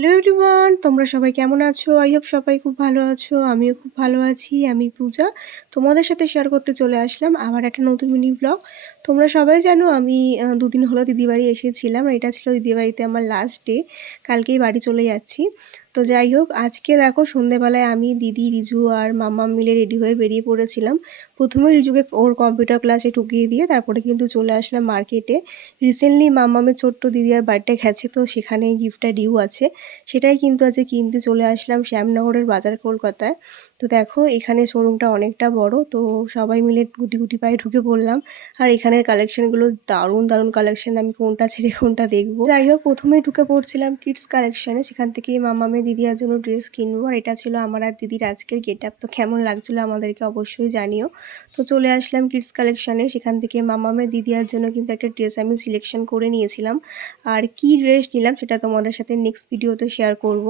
Hello everyone, তোমরা সবাই কেমন আছো? আই হোপ সবাই খুব ভালো আছো। আমিও খুব ভালো আছি। আমি পূজা। তোমাদের সাথে শেয়ার করতে চলে আসলাম আবার একটা নতুন মিনি ব্লগ। তোমরা সবাই জানো আমি ২ দিন হলো দিদির বাড়ি এসেছিলাম। এটা ছিল দিদির বাড়িতে আমার লাস্ট ডে। কালকেই বাড়ি চলে যাচ্ছি। তো যাই হোক, আজকে দেখো সন্ধ্যেবেলায় আমি, দিদি, রিজু আর মাম্মাম মিলে রেডি হয়ে বেরিয়ে পড়েছিলাম। প্রথমে রিজুকে ওর কম্পিউটার ক্লাসে ঢুকিয়ে দিয়ে তারপরে কিন্তু চলে আসলাম মার্কেটে। রিসেন্টলি মাম্মামের ছোট্ট দিদির বার্থডে গেছে, তো সেখানে গিফটটা ডিউ আছে। সেটাই কিন্তু আজকে কিনতে চলে আসলাম শ্যামনগরের বাজার কলকাতায়। তো দেখো এখানে শোরুমটা অনেকটা বড়, তো সবাই মিলে গুটি গুটি পায়ে ঢুকে পড়লাম। আর এখানের কালেকশনগুলো দারুণ দারুণ কালেকশন, আমি কোনটা ছেড়ে কোনটা দেখবো। যাই হোক, প্রথমেই ঢুকে পড়ছিলাম কিডস কালেকশনে। সেখান থেকে মামামে দিদিয়ার জন্য ড্রেস কিনবো। আর এটা ছিল আমার আর দিদির আজকের গেট আপ। তো কেমন লাগছিল আমাদেরকে অবশ্যই জানিও। তো চলে আসলাম কিডস কালেকশনে। সেখান থেকে মামামে দিদিয়ার জন্য কিন্তু একটা ড্রেস আমি সিলেকশন করে নিয়েছিলাম। আর কি ড্রেস নিলাম সেটা তোমাদের সাথে নেক্সট ভিডিওতে শেয়ার করব।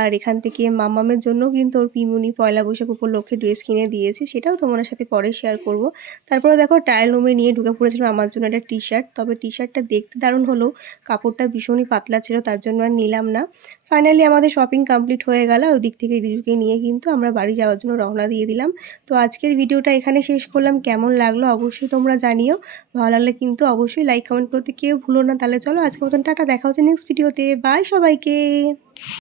আর এখান থেকে মামামের জন্য কিন্তু ওর পিমুনি পয়লা বৈশাখ উপলক্ষে ড্রেস কিনে দিয়েছি, সেটাও তোমাদের সাথে পরে শেয়ার করব। তারপরে দেখো ট্রায়াল রুমে নিয়ে ঢুকে পড়েছিলাম আমার জন্য একটা টি শার্ট। তবে টি শার্টটা দেখতে দারুণ হলেও কাপড়টা ভীষণই পাতলা ছিল, তার জন্য আর নিলাম না। ফাইনালি আমাদের শপিং কমপ্লিট হয়ে গেল। ওই দিক থেকে রিজুকে নিয়ে কিন্তু আমরা বাড়ি যাওয়ার জন্য রওনা দিয়ে দিলাম। তো আজকের ভিডিওটা এখানে শেষ করলাম। কেমন লাগলো অবশ্যই তোমরা জানিও। ভালো লাগলে কিন্তু অবশ্যই লাইক কমেন্ট করতে কেউ ভুলো না। তাহলে চলো আজকের মতন টাটা, দেখা হচ্ছে নেক্সট ভিডিওতে। বাই সবাইকে।